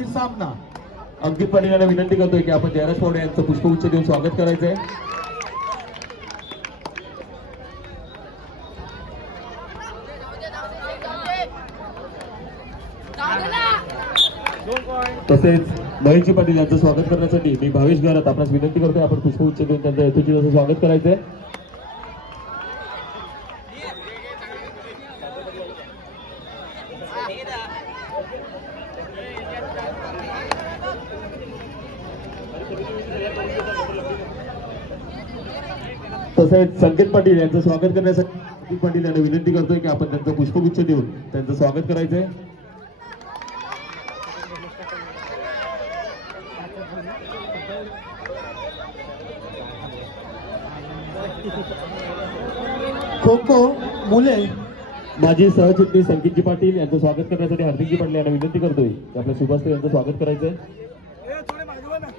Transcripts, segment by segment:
पुढील सामना. अंकित पाटील यांना विनंती करतोय की आपण जयराज पवार यांचं पुष्पगुच्छ देऊन स्वागत करायचंय. तसेच महेशजी पाटील यांचं स्वागत करण्यासाठी मी भावेश गरत आपणास विनंती करतोय आपण पुष्पगुच्छ देऊन त्यांचं यथोचित असं स्वागत करायचंय. तसेच संकेत पाटील यांचं स्वागत करण्यासाठी संकेत पाटील यांना विनंती करतोय की आपण त्यांचं पुष्पगुच्छ देऊन त्यांचं स्वागत करायचंय. खो खो मुले. माझी सहचिटणीस संकेतजी पाटील यांचं स्वागत करण्यासाठी हार्दिकजी पाटील यांना विनंती करतोय की आपल्या सुभाष यांचं स्वागत करायचंय.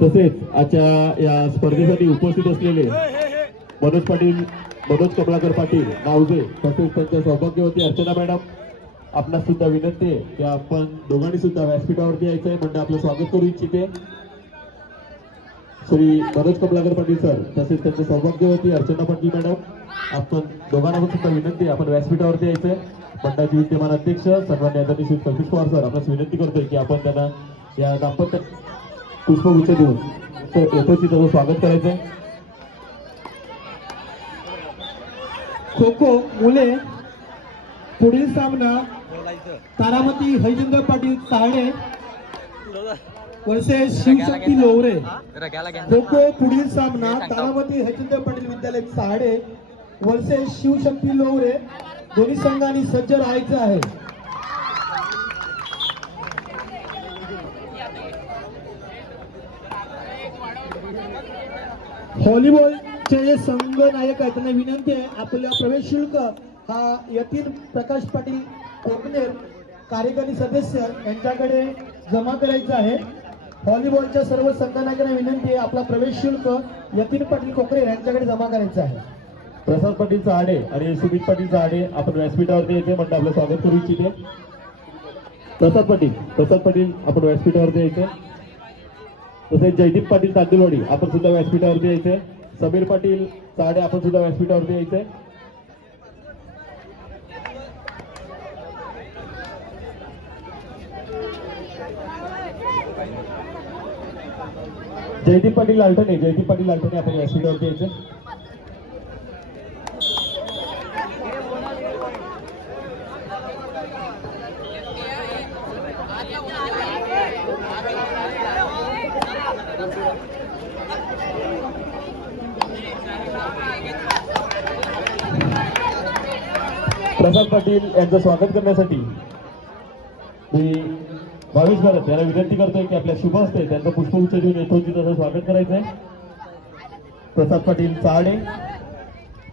तसेच आजच्या या स्पर्धेसाठी उपस्थित असलेले मनोज पाटील मनोज कमलाकर पाटील नावजे तसेच त्यांच्या सौभाग्यवती अर्चना मॅडम आपणास सुद्धा विनंती आहे की आपण दोघांनी सुद्धा व्यासपीठावरती यायचं आहे म्हणजे आपलं स्वागत करू इच्छिते. श्री मनोज कमलाकर पाटील सर तसेच त्यांच्या सौभाग्यवती अर्चना पाटील मॅडम आपण दोघांना पण सुद्धा विनंती आपण व्यासपीठावरती यायचंय. मंडळाचे विद्यमान अध्यक्ष सर्वांनी आदरणीय श्री कल्पेश पवार सर आपल्यास विनंती करतोय की आपण त्यांना या दाम्पत्य पुष्पगुच्छ देऊन तर यथोचित स्वागत करायचंय. खो खो मुले पुढील सामना तारामती हरिचंद्र पाटील ताहडे वर्षे शिवशक्ती लोवरे. खो खो पुढील सामना तारामती हरिचंद्र पाटील विद्यालय सहाडे वर्षे शिवशक्ती लोवरे. दोन्ही संघांनी सज्ज राहायचं आहे. व्हॉलीबॉलचे जे संघ नायक आहेत. त्यांना विनंती आहे आपल्या प्रवेश शुल्क हा यतीन प्रकाश पाटील कोकणेर कार्यकारी सदस्य यांच्याकडे जमा करायचं आहे. व्हॉलीबॉलच्या सर्व संघनायकांना विनंती आहे आपला प्रवेश शुल्क यतीन पाटील कोकरे यांच्याकडे जमा करायचं आहे. प्रसाद पाटील चहाडे आणि सुमित पाटील चहाडे आपण व्यासपीठावरती यायचे म्हणजे आपलं स्वागत करू इच्छिते. प्रसाद पाटील प्रसाद पाटील आपण व्यासपीठावरती यायचे. तसेच जयदीप पाटील तांदुलवाडी आपण सुद्धा व्यासपीठावरती यायचे. समीर पाटील साडे आपण सुद्धा व्यासपीठावरती यायचंय. जयदीप पाटील लालटणे जयदीप पाटील लालटणे आपण व्यासपीठावरती यायचं प्रसाद पाटील यांचं स्वागत करण्यासाठी मी भावेश भरत यांना विनंती करतोय की आपल्या शुभ हस्ते त्यांचं पुष्पगुच्छ देऊन यथोचित असं स्वागत करायचंय. प्रसाद पाटील चहाडे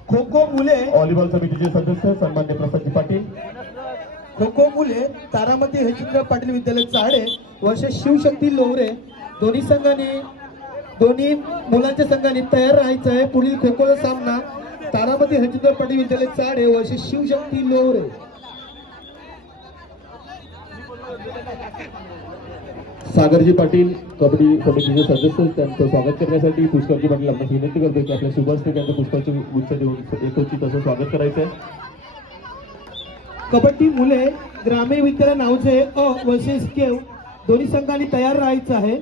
खो खो मुले व्हॉलीबॉल समितीचे सदस्य सन्मान्य प्रसादजी पाटील. खो खो मुले तारामती हरिचंद्र पाटील विद्यालय चाडे वर्ष शिवशक्ती लोवरे. दोन्ही संघाने दोन्ही मुलांच्या संघाने तयार राहायचं आहे पुढील खो खोचा सामना तारामती हरिचंद्र पाटील विद्यालय चाडे वर्ष शिवशक्ती लोवरे सागरजी पाटील कबड्डी समितीचे सदस्य त्यांचं स्वागत करण्यासाठी पुष्करजी पाटील आपण विनंती करतोय की आपल्या शुभ हस्ते त्यांचं पुष्पाचे गुच्छ देऊन यथोचित असं स्वागत करायचंय. कबड्डी मुले ग्रामीण विद्यालय नावचे अ वर्सेस केव दोन्ही संघांनी तयार राहायचं आहे.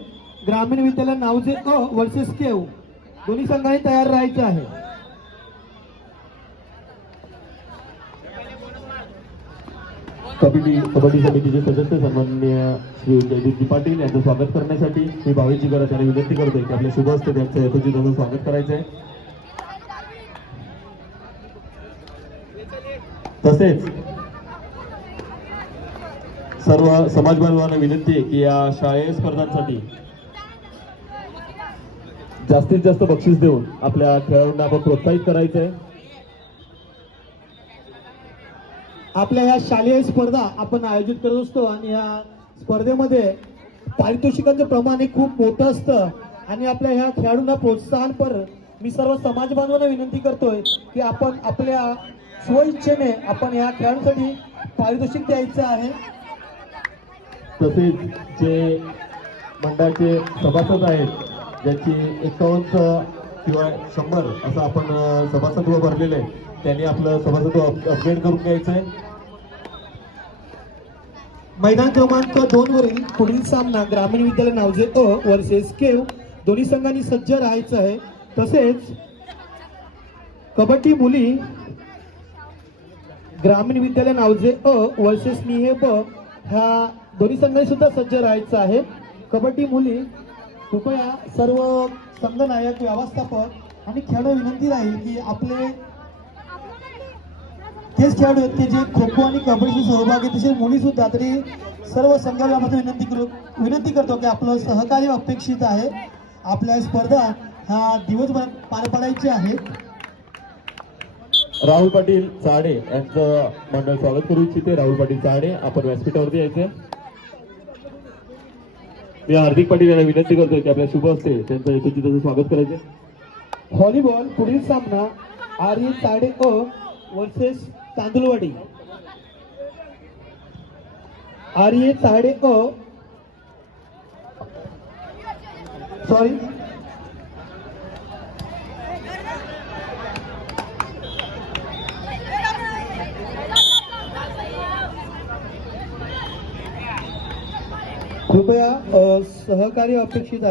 ग्रामीण विद्यालय नावचे अ वर्सेस केव दोन्ही संघांनी तयार राहायचं आहे. कबड्डी कबड्डी समितीचे सदस्य सन्मान्य श्री जयदीपजी पाटील यांचं स्वागत करण्यासाठी मी भावेची गरज आणि विनंती करतोय की आपल्या शुभ असते त्यांचं यथोचित असं स्वागत करायचंय. तसेच सर्व समाज बांधवांना विनंती आहे की या शालेय स्पर्धांसाठी जास्तीत जास्त बक्षीस देऊन आपल्या खेळाडूंना आपण प्रोत्साहित करायचंय. आपल्या ह्या शालेय स्पर्धा आपण आयोजित करत असतो आणि या स्पर्धेमध्ये पारितोषिकांचं प्रमाण हे खूप मोठं असतं. आणि आपल्या ह्या खेळाडूंना प्रोत्साहनपर मी सर्व समाज बांधवांना विनंती करतोय की आपण आपल्या स्वइच्छेने आपण या खेळाडूंसाठी पारितोषिक द्यायचं आहे. तसेच जे मंडळाचे सभासद आहेत ज्याची एकावन्न किंवा शंभर असं आपण सभासद भरलेलं आहे त्यांनी आपलं सभासद अपडेट करून घ्यायचं आहे. मैदान क्रमांक दोन वरील पुढील सामना ग्रामीण विद्यालय नावजे अ वर्सेस केव दोन्ही संघांनी सज्ज राहायचं आहे. तसेच कबड्डी मुली ग्रामीण विद्यालय नावजे अ वर्सेस निहे ब ह्या दोन्ही संघांनी सुद्धा सज्ज राहायचं आहे. कबड्डी मुली कृपया सर्व संघनायक व्यवस्थापक आणि खेळ विनंती राहील की आपले तेच खेळाडू आहेत की जे खो खो आणि कबड्डीशी सहभागी आहे, तसेच मुली सुद्धा. तरी सर्व संघाला मात्र विनंती करू विनंती करतो की आपलं सहकार्य अपेक्षित आहे. आपल्या स्पर्धा हा दिवसभर पार पाडायची आहे. राहुल पाटील चाडे यांचं मंडळ स्वागत करू इच्छिते. राहुल पाटील चाडे आपण व्यासपीठावरती यायचं. मी हार्दिक पाटील यांना विनंती करतोय की आपल्या शुभ असते त्यांचं यथोचित स्वागत करायचं. व्हॉलीबॉल पुढील सामना आर्य ताडे अ वर्सेस तांदुलवाडी आर्य ताडे अ. सॉरी कृपया सहकार्य अपेक्षित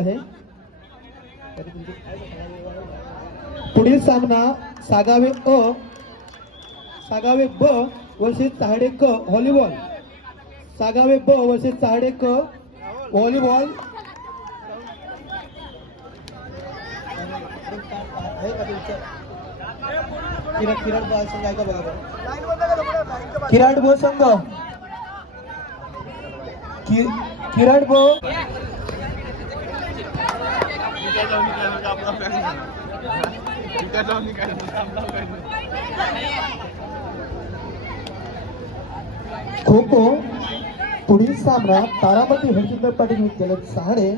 पुढील सामना सागावे अ. सागावे ब वर्सेस चहाडे क व्हॉलीबॉल. सागावे ब वर्सेस चहाडे क व्हॉलीबॉल. किराट किराट ब संघ आहे का बघा किराट ब संघ. किराट ब खो खो पुढील सामना तारामती हरजिंदर पाटील विद्यालय सहारे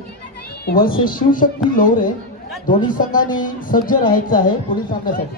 वर्ष शिवशक्ती लोवरे दोन्ही संघाने सज्ज राहायचं आहे पुढील सामन्यासाठी.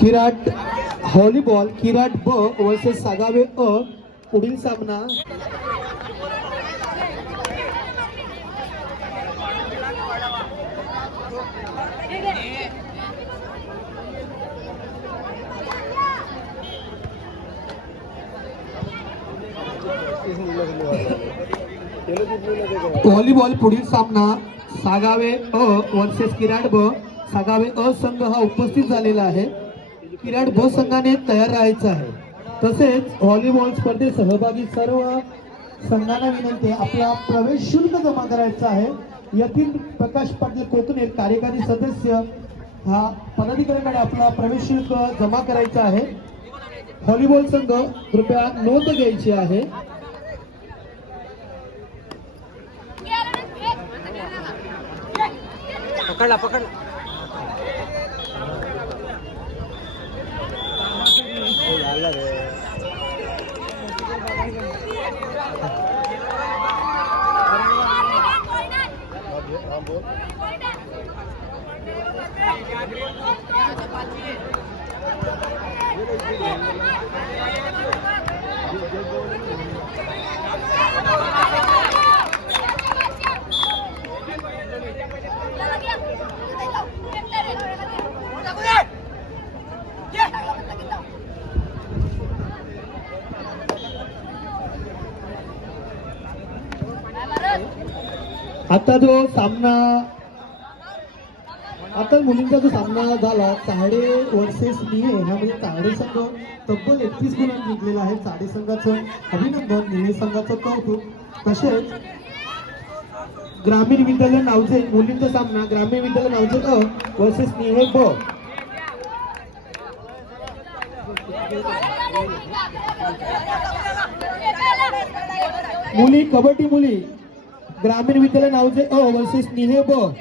किराट व्हॉलीबॉल किराट ब वर्सेस सागावे अ पुढील सामना. व्हॉलीबॉल पुढील सामना. सागावे अ वर्सेस किराट ब सागावे अ संघ हा उपस्थित झालेला आहे. किराट ब संघाने तयार राहायचं आहे. तसेच व्हॉलीबॉल स्पर्धेत सहभागी सर्व संघांना विनंती आपला प्रवेश शुल्क जमा करायचा आहे. येथील प्रकाश पाटील कोतुने कार्यकारी सदस्य हा पदाधिकाऱ्याकडे आपला प्रवेश शुल्क जमा करायचा आहे. व्हॉलीबॉल संघ कृपया नोंद घ्यायची आहे. પકડલા પકડ Thank you. आता जो सामना आता मुलींचा जो सामना झाला चाडे वर्सेस निळे हा म्हणजे चाडे संघ तब्बल एकतीस गुणांनी जिंकलेला आहे. चाडे संघाचं अभिनंदन निळे संघाचं कौतुक. तसेच ग्रामीण विद्यालय नावचे मुलींचा सामना ग्रामीण विद्यालय नावचे अ वर्सेस स्नेहे ब. मुली कबड्डी मुली. ग्रामीण विद्यालय नावचे अ वर्सेस निहे ब.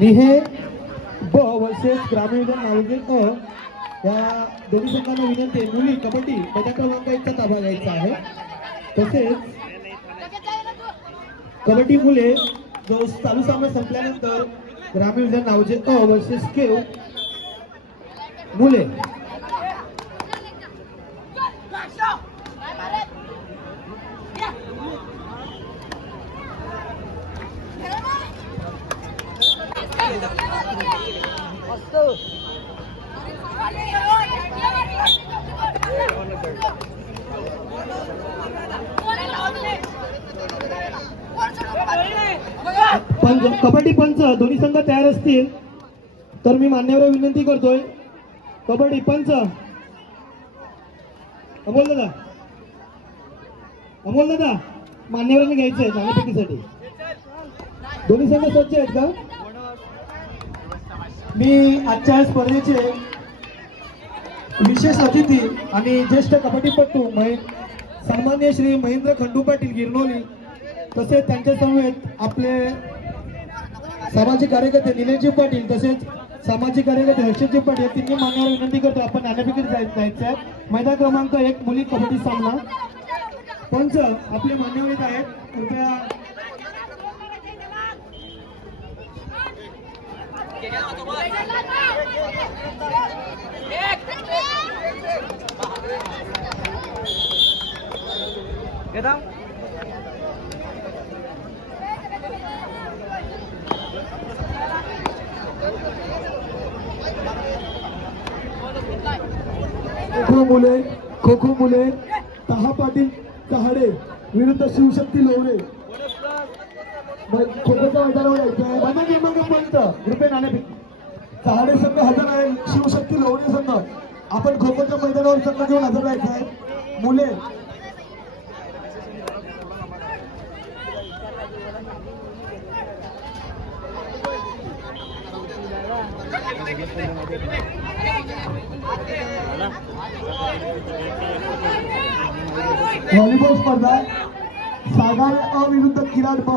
निहे ब वर्सेस ग्रामीण विद्यालय नावजे अ या दोन्ही संघांना विनंती आहे. मुली कबड्डी त्याच्या क्रमांक एकचा ताबा घ्यायचा आहे. तसेच कबड्डी मुले जो चालू सामना संपल्यानंतर ग्रामीण विद्यालय नावचे अ वर्सेस केव मुले. पंच कबड्डी पंच दोन्ही संघ तयार असतील तर मी मान्यवर विनंती करतोय. कबड्डी पंच. अमोल दादा. अमोल दादा मान्यवरांनी घ्यायचंय नाणेफेकीसाठी दोन्ही संघ स्वच्छ आहेत का? मी आजच्या या स्पर्धेचे विशेष अतिथी आणि ज्येष्ठ कबड्डीपटू महे सन्मान्य श्री महेंद्र खंडू पाटील गिरनोली तसेच त्यांच्या समवेत आपले सामाजिक कार्यकर्ते निलेशजी पाटील तसेच सामाजिक कार्यकर्ते हर्षदजी पाटील तिन्ही मान्यवर विनंती करतो आपण नाणेफेकीत जायचं आहे. मैदान क्रमांक एक मुली कबड्डी सामना. पंच आपले मान्यवर आहेत. कृपया खो खो मुले खो खो मुले तहा पाटील कहाडे विरुद्ध शिवशक्ती लोवरे खोच्या मैदानावर यायचं पंच रुपये नाणेफेकी कहाडे संघ हजर आहे. शिवशक्ती लोवरे संघ. आपण खो खोच्या मैदानावर संघ घेऊन हजर राहायचं आहे. मुले. व्हॉलीबॉल स्पर्धा सागार अ विरुद्ध किराड ब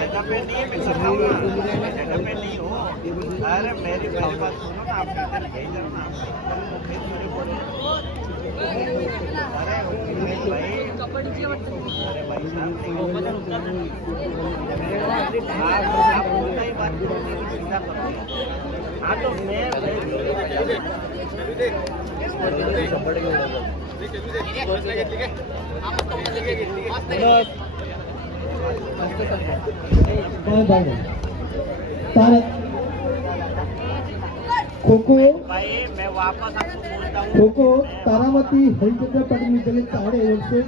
जगह पे नहीं है। मैं करता हूँ जगह पे नहीं हो। अरे मेरी मेरी बात सुनो ना आप कहते नहीं जाओ ना अरे भाई अरे भाई साहब चिंता करो हाँ। तो मैं खोखो खो तारामती हरिचंद्र पाटील विद्यालय चाडे वर्षे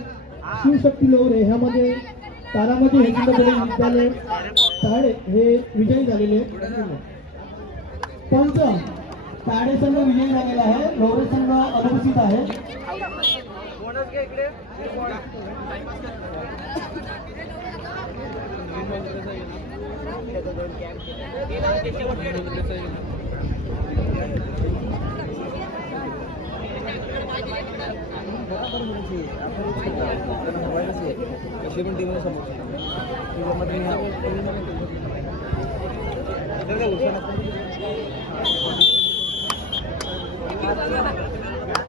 शिवशक्ती लोहरे ह्यामध्ये तारामती हरिचंद्र पाटील विद्यालय चाडे हे विजयी झालेले आहेत. पंच चाडे संघ विजयी झालेला आहे लोहरे संघ अनुपस्थित आहे इकडच घ्या इकडे. कशी पण